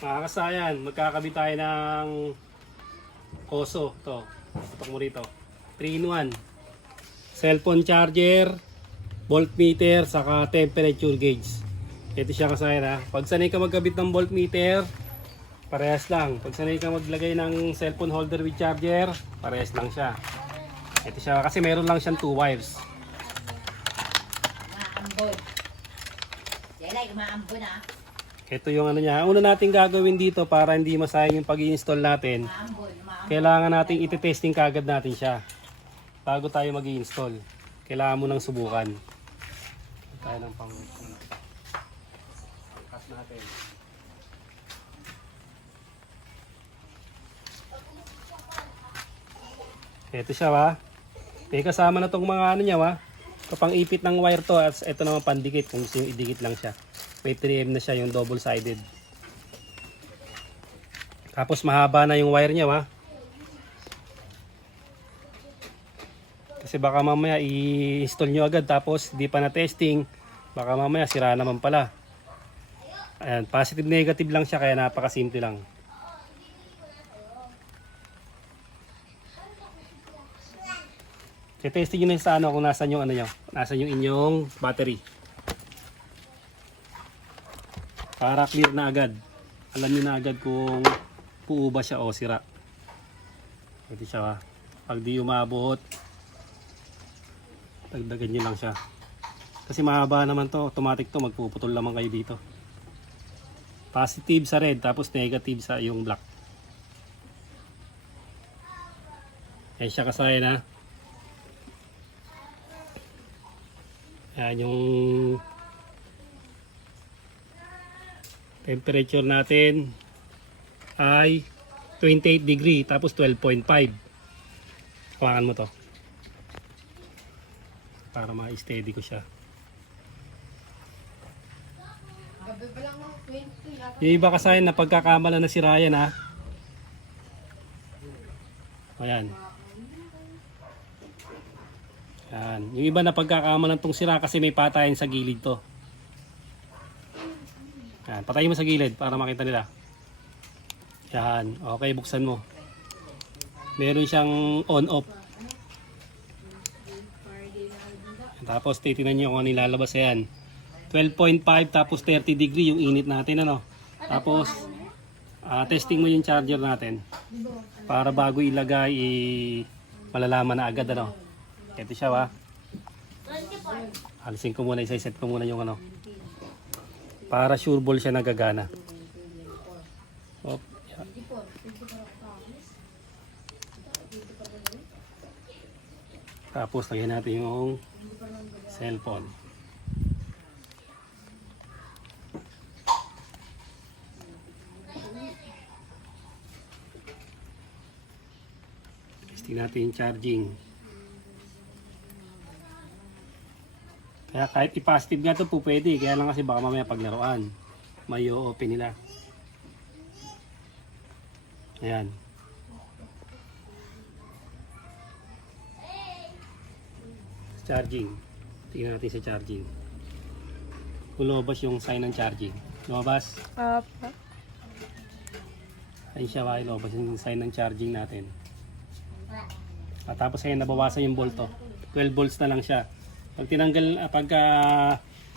Mga kasayan, magkakabit tayo ng Koso. Ito, tutok mo rito. 3-in-1. Cellphone charger, voltmeter, saka temperature gauge. Ito siya kasayan ha. Pag sanay ka magkabit ng voltmeter, parehas lang. Pag sanay ka maglagay ng cellphone holder with charger, parehas lang siya. Ito siya kasi meron lang siyang 2 wires. Maambon. Jelay, maambon ah. Ito yung ano niya. Una natin gagawin dito para hindi masayang yung pag-i-install natin. Maambon, maambon. Kailangan natin iti-testing kagad natin siya bago tayo mag-i-install. Kailangan mo nang subukan. Tayo ng pang cut natin. Ito siya wa. May kasama na tong mga ano niya wa. Kapang ipit ng wire to at ito naman pandikit kung gusto yung idikit lang siya. May 3M na siya yung double sided. Tapos mahaba na yung wire niya wa. Kasi baka mamaya i-install nyo agad tapos di pa na testing. Baka mamaya sira naman pala. Ayan, positive negative lang siya kaya napakasimple lang. I-testing nyo na sa ano kung nasan yung ano nyo. Nasan yung inyong battery. Para clear na agad. Alam nyo na agad kung puo ba siya o sira. Ito siya ha. Pag di umabot, dagdagan nyo lang siya. Kasi mahaba naman to, automatic to, magpuputol naman kayo dito. Positive sa red, tapos negative sa yung black. Ayan siya kasayan ha. Ayan yung temperature natin ay 28 degree, tapos 12.5. Hawakan mo to para ma-steady ko siya. Yung iba kasayan na pagkakamala na si Ryan ha. Ayan. Ayan. Yung iba na pagkakamalan tong sira kasi may patayan sa gilid to. Ayan. Patayin mo sa gilid para makita nila. Ayan. Okay, buksan mo. Meron siyang on-off. Tapos titingnan nyo kung ano ilalabas. Ayan. 12.5 tapos 30 degree yung init natin ano. Tapos testing mo yung charger natin para bago ilagay malalaman na agad ano. Ito siya wa. Alisin ko muna, isa-set ko muna yung ano para sure ball siya nagagana. Op, yeah. Tapos lagyan natin yung cellphone. Testing natin yung charging. Kaya kahit i-positive nga ito po pwede. Kaya lang kasi baka mamaya paglaruan may open nila. Ayan. Charging. Tingnan natin sa charging. Kung lumabas yung sign ng charging. Lumabas? Ayun siya ba? Lumabas yung sign ng charging natin. At tapos ayun nabawasan yung volto. 12 volts na lang siya. Pag tinanggal, pagka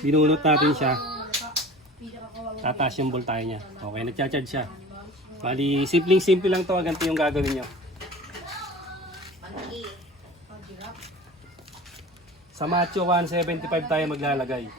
binunot natin siya, tataas yung voltahe niya. Okay, nagcha-charge siya. Bali, simple lang to. Ganito yung gagawin nyo. Sa Macho 175 tayo maglalagay.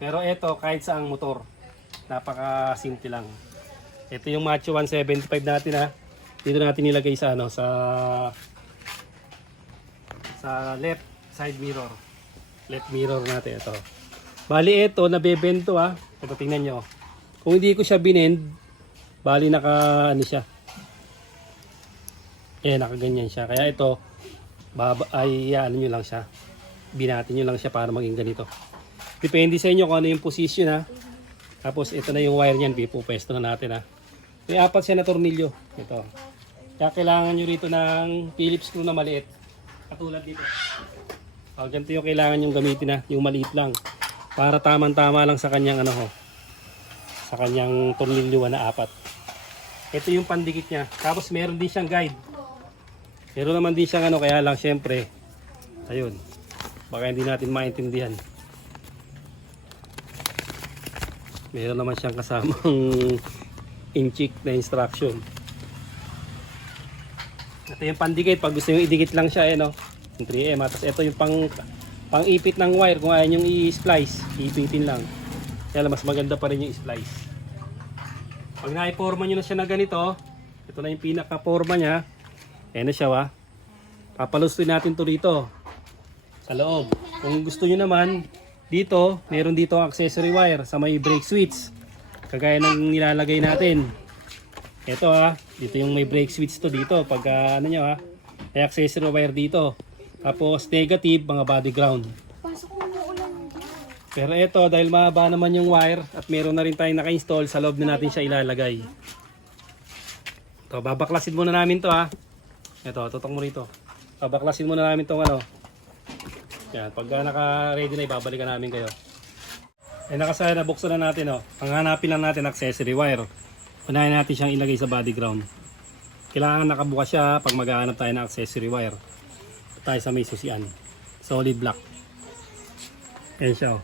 Pero ito, kahit saang motor, napaka-simple lang. Ito yung Macho 175 natin ha. Dito natin nilagay sa ano, sa left side mirror. Left mirror natin ito. Bali ito, nabebento ha. Ito tingnan nyo. Kung hindi ko siya binend, bali naka ano siya. Nakaganyan siya. Kaya ito, ano nyo lang siya. Binatin nyo lang siya para maging ganito. Depende sa inyo kung ano yung position ha. Tapos ito na yung wire niyan, pupwesto na natin ha. May 4 siya na tornilyo. Ito. Kaya kailangan nyo rito ng Phillips screw na maliit. Katulad dito. Ganito yung kailangan yung gamitin na, yung maliit lang. Para tamang-tama lang sa kanyang ano ho. Sa kanyang tornilyo na 4. Ito yung pandikit niya. Tapos meron din siyang guide. Meron naman din siyang ano, kaya lang syempre, ayun, baka hindi natin maintindihan. Meron naman siyang kasamang inchik na instruction. Ito yung pandikit, pag gusto nyo idikit lang siya, no? Yung 3M. Tapos ito yung pang-ipit ng wire, kung ayaw nyo i-splice, ipitin lang. Kaya mas maganda pa rin yung splice. Pag naiporma nyo na siya na ganito, ito na yung pinaka-forma niya. Ayan na siya, wa. Papalustuin natin to dito sa loob. Kung gusto nyo naman, dito, meron dito ang accessory wire sa may brake switch. Kagaya ng nilalagay natin. Ito dito yung may brake switch to dito. Pag ano nyo may accessory wire dito. Tapos negative, mga body ground. Pero ito, dahil mahaba naman yung wire at meron na rin tayong naka-install, sa loob na natin siya ilalagay. Ito, babaklasin muna namin to Ito, tutok mo rito. Babaklasin muna namin tong ano. Yan, pag naka-ready na, ibabalikan namin kayo. Nakasaya na, buksan na natin Ang hanapin lang natin accessory wire. Unahin natin siyang ilagay sa body ground. Kailangan nakabukas siya pag maghahanap tayo ng accessory wire. Tayo sa may susian. Solid block. Ayan siya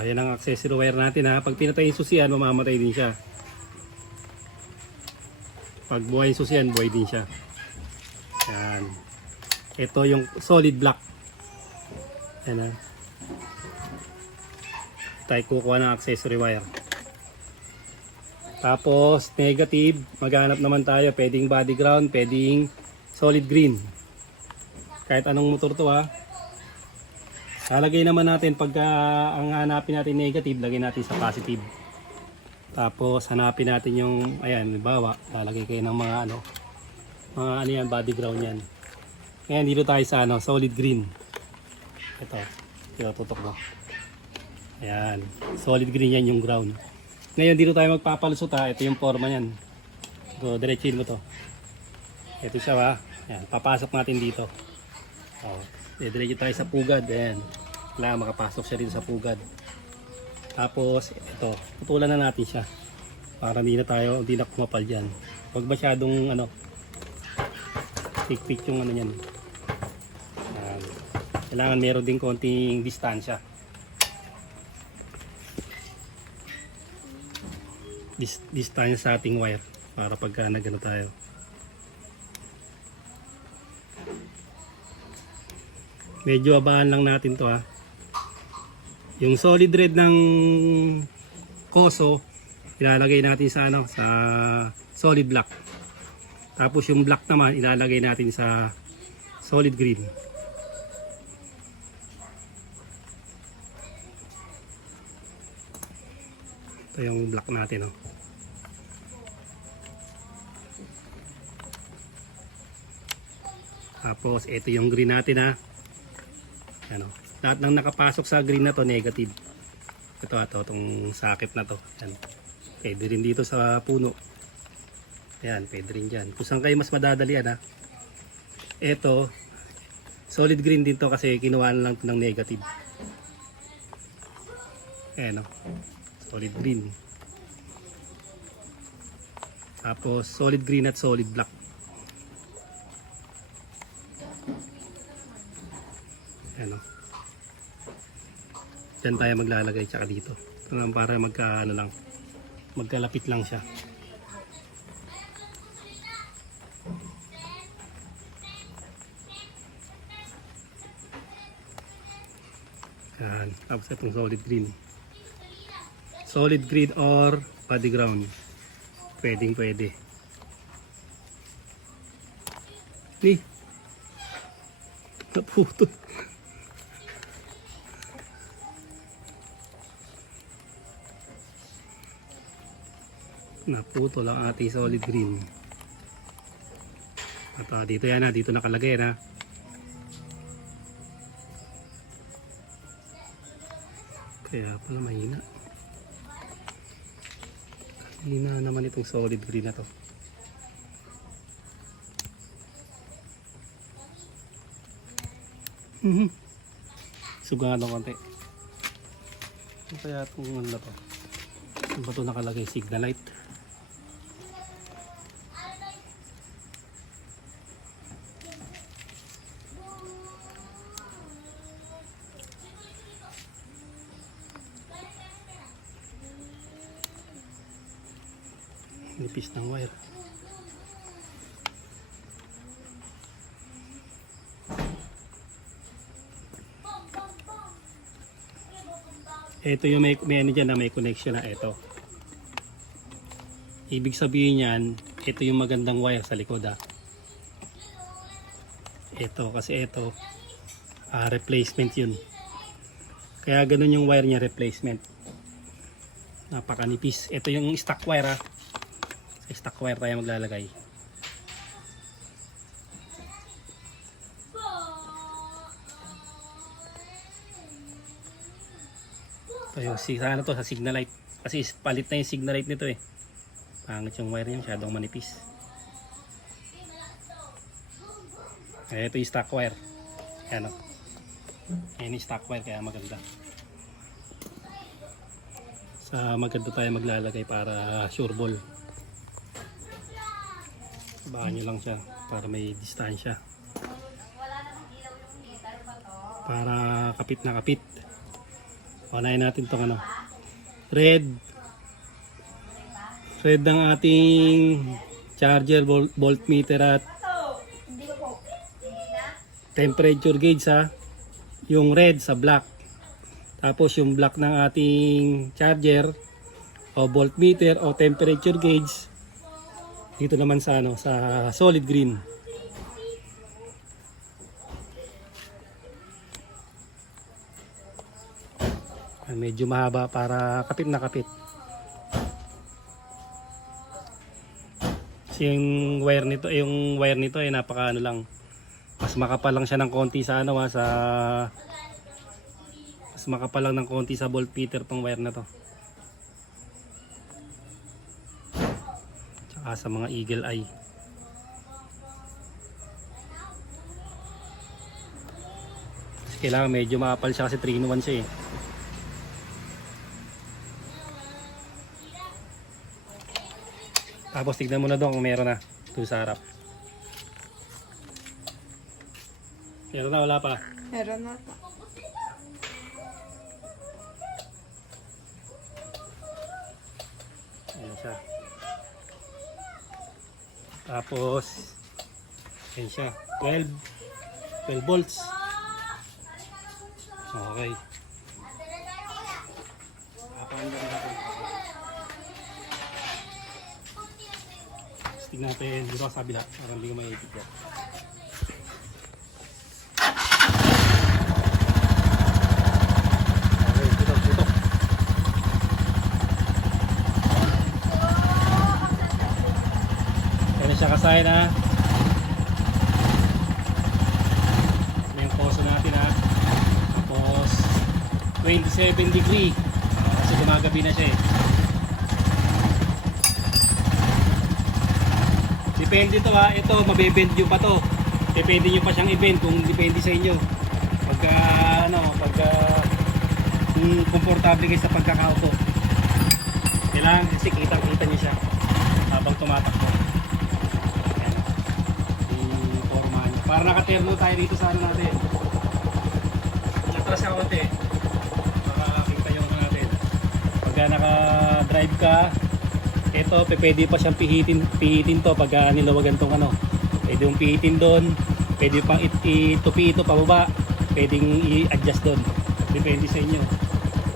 yan ang accessory wire natin Pag pinatay yung susian, mamamatay din siya. Pag buhay yung susian, buhay din siya. Yan. Ito yung solid block. Yan tayo kukuha ng accessory wire. Tapos negative, maghanap naman tayo. Pwedeng body ground, pwedeng solid green. Kahit anong motor to lalagay naman natin pagka ang hanapin natin negative, lagay natin sa positive. Tapos hanapin natin yung, ayan, halimbawa, lalagay kayo ng mga yan, body ground yan. Ngayon dito tayo sa solid green. Ito tutok mo. Ayan, solid green yan yung ground. Ngayon dito tayo magpapalusot ito yung forma yan. So, diretsin mo to. Ito siya Ayan, papasok natin dito. Diretso tayo sa pugad. Ayan. Kailangan makapasok siya dito sa pugad. Tapos ito, putulan na natin siya. Para hindi na kumapal dyan. Huwag masyadong tik-tik yung niyan. Kailangan meron din konting distansya. Distansya sa ating wire. Para pagka nagano tayo. Medyo abahan lang natin to Yung solid red ng Koso, ilalagay natin sa sa solid black. Tapos yung black naman ilalagay natin sa solid green. Ito yung black natin Tapos ito yung green natin lahat ng nakapasok sa green na to negative. Ito itong sakit na to. Yan. Pwede rin dito sa puno. Yan, pwede rin dyan. Kung saan kayo mas madadalian Ito, solid green din to kasi kinuha lang ng negative. Ayan solid green. Tapos solid green at solid black. Ayan Diyan tayo maglalagay tsaka dito. Ito lang para magkalapit lang siya. Yan. Tapos itong solid green. Solid green or body ground. Pwede. Naputol. Naputol ang ating solid green. At dito dito nakalagay kaya pala mahina naman itong solid green na to. Sugaan ng konti. Kaya itong ano to, ano ba ito nakalagay? Signal light. Nipis ng wire. Ito yung may ano dyan na may connection na ito. Ibig sabihin yan, ito yung magandang wire sa likod ha. Ito kasi ito replacement yun. Kaya ganun yung wire niya, replacement. Napakanipis. Ito yung stock wire ha. Sa stock wire tayo maglalagay. Ito yung ano to, sa signal light. Kasi palit na yung signal light nito eh. Pangit yung wire niya, masyadong manipis. Ito yung stock wire. Ayan o. Ayan yung stock wire, kaya maganda. Sa maganda tayo maglalagay para sure ball. Baan nyo lang siya para may distansya. Para kapit na kapit. Unahin natin itong ano. Red ng ating charger, voltmeter at temperature gauge ha. Yung red sa black. Tapos yung black ng ating charger o voltmeter o temperature gauge dito naman sa ano, sa solid green. Medyo mahaba para kapit na kapit. Kasi yung wire nito ay napaka ano lang. Mas makapal lang siya ng konti sa ano mas makapal lang ng konti sa voltmeter tong wire na to. Tsaka sa mga eagle eye. Kasi kailangan medyo makapal siya kasi 3-in-1 siya eh. Tapos tignan mo na doon kung meron na doon sa harap. Meron na, wala pa? Meron na. Ayan siya. Tapos ayan siya, 12 volts. Okay. Tignan natin dito sa kabila para hindi ko maipit yan. Okay, tutok. Kaya siya kasahin ha. May yung poso natin ha. Tapos 27 degree. Kasi gumagabi na siya eh. Depende to ha, ito mabebend nyo pa to. Depende nyo pa siyang i-bend kung depende sa inyo. Pagka komportable kayo sa pagkakaupo. Kailangan kasi kita nyo siya habang tumatakbo. Ayan. I-forma nyo. Para nakatermo tayo dito sa ano natin. Atras ka konti. Makakita yung ano natin. Pagka naka-drive ka, ito, pwede pa siyang pihitin to pag nilawagan tong ano. Pwede yung pihitin doon, pwede pang itupi ito pababa, pwedeng i-adjust doon. Depende sa inyo.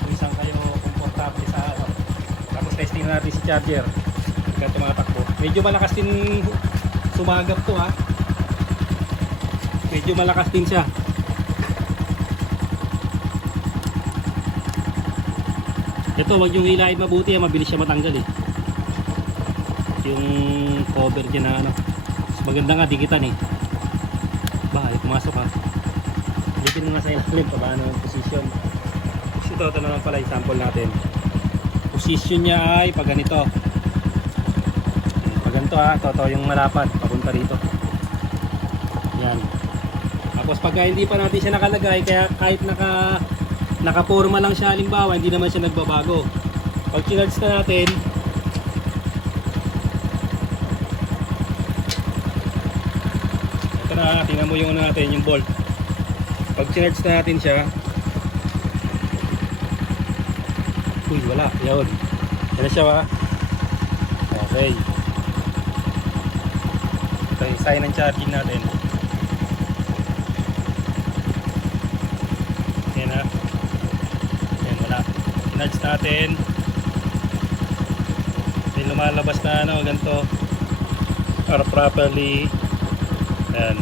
Kung saan kayo komportable sa ano. Tapos testing natin si charger. Pagka tumatakbo. Medyo malakas din sumagap to ha. Medyo malakas din siya. Ito, wag yung hilahin mabuti, mabilis siya matanggal eh. Yung cover dyan na ano, mas maganda nga dikitan eh. Ba, pumasok ha. Dipin mo nga sa ilalim pa ba ano yung position. Ito na lang pala yung sample natin. Position niya ay pag ganito. Pag ganito ha, ito yung malapad papunta rito. Yan. Tapos pag hindi pa natin siya nakalagay, kaya kahit nakaporma lang siya halimbawa, hindi naman siya nagbabago. Pag chinarge na natin, tingnan mo yung ano natin, yung bolt. Pag charge na natin siya, uy, wala, yun. Yan na siya ha. Okay. Ito yung sign ng charging natin. Yan ha. Yan, wala. Charge natin. May lumalabas na ano, ganito. Or properly. Ayan.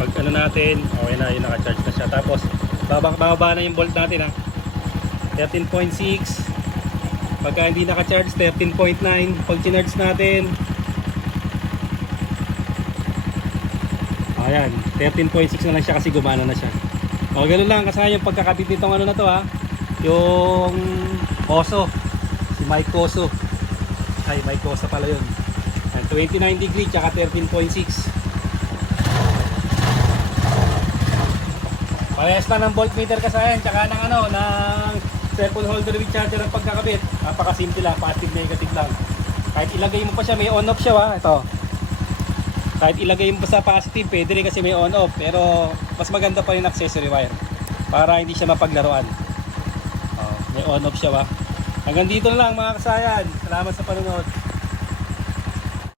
Pag ano natin, okay na, yung naka-charge na siya. Tapos, bababa na yung volt natin ha. 13.6. Pagka hindi naka-charge, 13.9. Pag charge natin, ayan, 13.6 na lang siya kasi gumana na siya. O, ganun lang kasama yung pagkakabit nitong ano na to ha. Yung Oso. Si Mike Oso. Ay, Mike Oso pala yun. Ayan, 29 degree tsaka 13.6. Parehas lang ng voltmeter kasayan tsaka ng ano, ng cellphone holder with charger ang pagkakabit. Napakasimple lang, positive negative lang. Kahit ilagay mo pa siya, may on off siya ha. Ito. Kahit ilagay mo pa sa positive, pwede rin kasi may on off. Pero mas maganda pa rin accessory wire. Para hindi siya mapaglaruan. May on off siya ha. Hanggang dito na lang mga kasayan. Salamat sa panonood.